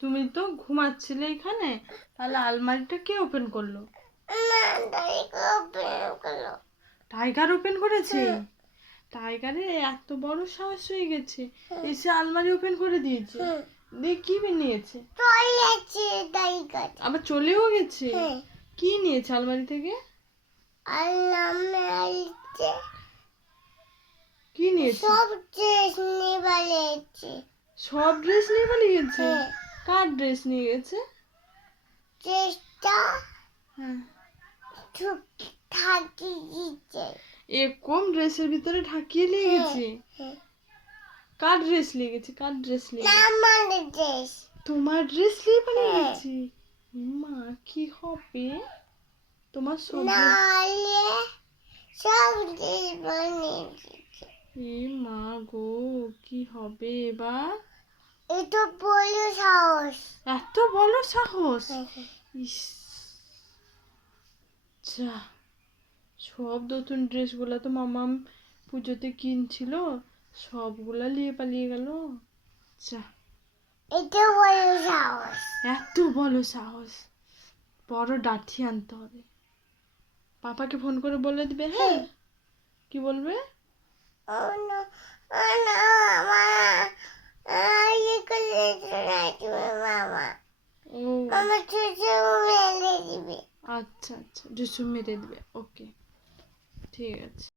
তুমি তো ঘুমাচ্ছিলে এখানে, তাহলে আলমারিটা কে ওপেন করলো? টাইগার ওপেন করেছে? টাইগারের এত বড় সাহস হয়ে গেছে, এসে আলমারি ওপেন করে দিয়েছে। দেখ কি নিয়েছে? আবার চলেও গেছে? কি নিয়েছে আলমারি থেকে? কি নিয়েছে? সব ড্রেস নিয়ে পালিয়ে গেছে? কার ড্রেস নিয়ে গেছে? এরকম ড্রেসের ভিতরে ঢাকিয়ে নিয়ে গেছে? কার ড্রেস নিয়ে গেছে? কার ড্রেস নিয়ে গেছে? তোমার ড্রেস নিয়ে পালিয়ে গেছে? মা, কি হবে? তোমার সব এ মা গো, কি হবে এবার? এত বড় সাহস! ইস, যা, সব নতুন ড্রেসগুলো তো মামাম পুজোতে কিনছিল, সবগুলা নিয়ে পালিয়ে গেল। যা, এত বড় সাহস! বড় লাঠি আনতে হবে। পাপাকে ফোন করে বলে দিবে। হ্যাঁ, কি বলবে? আচ্ছা আচ্ছা, জুসু মেরে দিবে। ওকে, ঠিক আছে।